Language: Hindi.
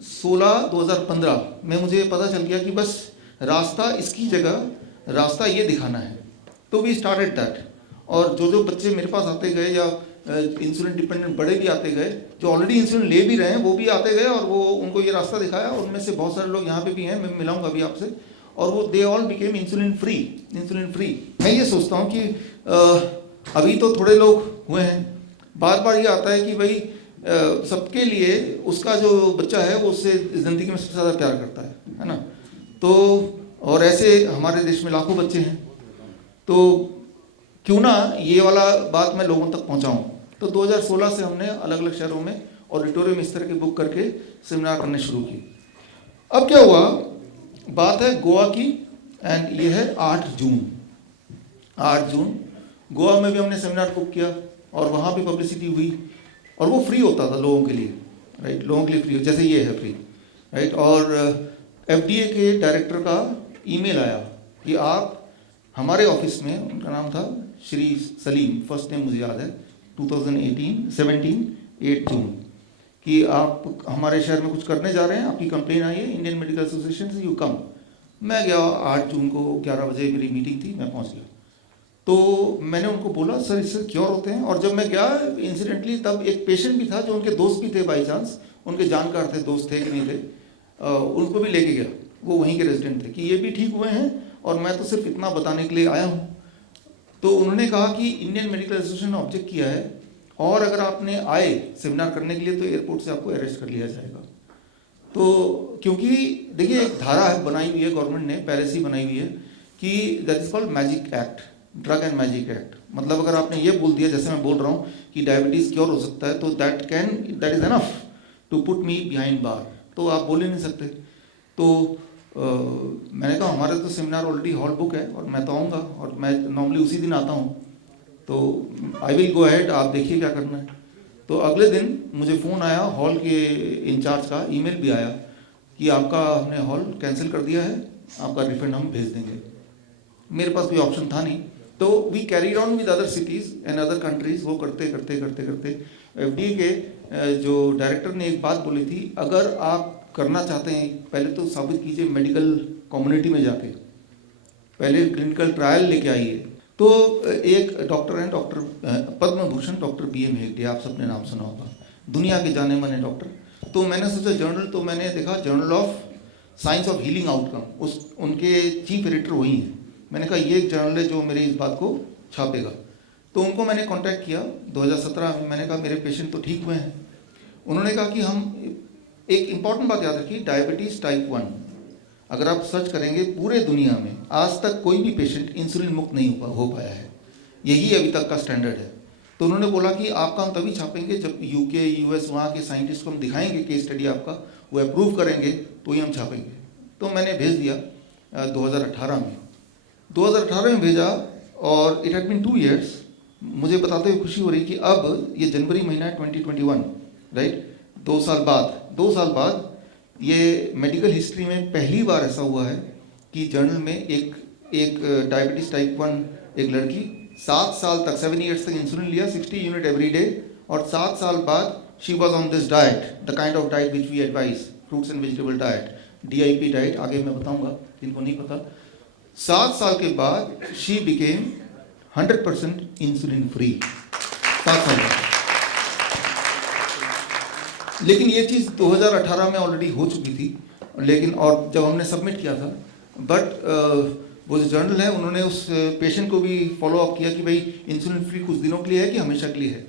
2016-2015 में मुझे पता चल गया कि बस रास्ता इसकी जगह रास्ता ये दिखाना है, तो वी स्टार्टेड दैट। और जो बच्चे मेरे पास आते गए या इंसुलिन डिपेंडेंट बड़े भी आते गए, जो ऑलरेडी इंसुलिन ले भी रहे हैं वो भी आते गए और वो उनको ये रास्ता दिखाया। उनमें से बहुत सारे लोग यहाँ पे भी हैं, मैं मिलाऊंगा अभी आपसे, और वो they all became insulin free. मैं ये सोचता हूँ कि अभी तो थोड़े लोग हुए हैं, बार बार ये आता है कि भाई सबके लिए उसका जो बच्चा है वो उससे ज़िंदगी में सबसे ज़्यादा प्यार करता है ना। तो और ऐसे हमारे देश में लाखों बच्चे हैं, तो क्यों ना ये वाला बात मैं लोगों तक पहुंचाऊं। तो 2016 से हमने अलग अलग शहरों में ऑडिटोरियम इस तरह के बुक करके सेमिनार करने शुरू किए। अब क्या हुआ, बात है गोवा की, एंड ये है 8 जून गोवा में भी हमने सेमिनार बुक किया और वहाँ भी पब्लिसिटी हुई, और वो फ्री होता था लोगों के लिए, राइट, लोगों के लिए फ्री, जैसे ये है फ्री, राइट। और FDA के डायरेक्टर का ईमेल आया कि आप हमारे ऑफिस में, उनका नाम था श्री सलीम, फर्स्ट नेम मुझे याद है, 2017 8 जून, कि आप हमारे शहर में कुछ करने जा रहे हैं, आपकी कंप्लेन आई है इंडियन मेडिकल एसोसिएशन से, यू कम। मैं गया, 8 जून को 11 बजे मेरी मीटिंग थी, मैं पहुंच गया। तो मैंने उनको बोला सर इससे क्योर होते हैं। और जब मैं गया इंसिडेंटली तब एक पेशेंट भी था जो उनके दोस्त भी थे, बाई चांस उनके जानकार थे, दोस्त थे कि नहीं थे, उनको भी लेके गया, वो वहीं के रेजिडेंट थे, कि ये भी ठीक हुए हैं और मैं तो सिर्फ इतना बताने के लिए आया हूँ। तो उन्होंने कहा कि इंडियन मेडिकल एसोसिएशन ने ऑब्जेक्ट किया है, और अगर आपने आए सेमिनार करने के लिए तो एयरपोर्ट से आपको अरेस्ट कर लिया जाएगा। तो क्योंकि देखिए एक धारा है बनाई हुई है गवर्नमेंट ने, पहले से ही बनाई हुई है, कि that is called magic act, drug and magic act. मतलब अगर आपने ये बोल दिया, जैसे मैं बोल रहा हूँ कि डायबिटीज़ क्योर हो सकता है, तो that is enough to put me behind bars, तो आप बोल ही नहीं सकते। तो मैंने कहा हमारे तो सेमिनार ऑलरेडी हॉल बुक है और मैं तो आऊँगा, और मैं नॉर्मली उसी दिन आता हूँ, तो आई विल गो अहेड, आप देखिए क्या करना है। तो अगले दिन मुझे फ़ोन आया हॉल के इंचार्ज का, ईमेल भी आया कि आपका हमने हॉल कैंसिल कर दिया है, आपका रिफंड हम भेज देंगे। मेरे पास कोई ऑप्शन था नहीं, तो we carried on with other cities and other countries. वो करते FDA के जो डायरेक्टर ने एक बात बोली थी, अगर आप करना चाहते हैं पहले तो साबित कीजिए मेडिकल कम्युनिटी में जाके, पहले क्लिनिकल ट्रायल लेके आइए। तो एक डॉक्टर हैं, doctor Padma Bhushan, doctor BM Hegde, आप सबने नाम सुना होगा, दुनिया के जाने माने डॉक्टर। तो मैंने सोचा जर्नल, तो मैंने देखा journal of science of healing outcome, उनके चीफ एडिटर वही हैं। मैंने कहा ये एक जर्नल है जो मेरी इस बात को छापेगा। तो उनको मैंने कांटेक्ट किया 2017 में, मैंने कहा मेरे पेशेंट तो ठीक हुए हैं। उन्होंने कहा कि हम, एक इम्पॉर्टेंट बात याद रखिए, डायबिटीज़ टाइप 1 अगर आप सर्च करेंगे पूरे दुनिया में आज तक कोई भी पेशेंट इंसुलिन मुक्त नहीं हो पाया है, यही अभी तक का स्टैंडर्ड है। तो उन्होंने बोला कि आपका हम तभी छापेंगे जब UK US वहाँ के साइंटिस्ट को हम दिखाएंगे केस स्टडी आपका, वो अप्रूव करेंगे तो ही हम छापेंगे। तो मैंने भेज दिया 2018 में भेजा, और इट हैड बीन 2 years। मुझे बताते हुए खुशी हो रही कि अब ये जनवरी महीना है 2021, राइट, 2 साल बाद ये मेडिकल हिस्ट्री में पहली बार ऐसा हुआ है कि जर्नल में एक डायबिटीज़ टाइप 1 एक लड़की 7 साल तक, 7 years तक इंसुलिन लिया, 60 यूनिट एवरी डे, और 7 साल बाद she was on this diet, the kind of diet which we advise, fruits and vegetable diet, DIP diet, आगे मैं बताऊंगा जिनको नहीं पता। 7 साल के बाद शी बिकेम 100% इंसुलिन फ्री, 7 साल बाद। लेकिन ये चीज़ 2018 में ऑलरेडी हो चुकी थी, लेकिन और जब हमने सबमिट किया था, बट वो जो जर्नल है उन्होंने उस पेशेंट को भी फॉलो अप किया कि भाई इंसुलिन फ्री कुछ दिनों के लिए है कि हमेशा के लिए है।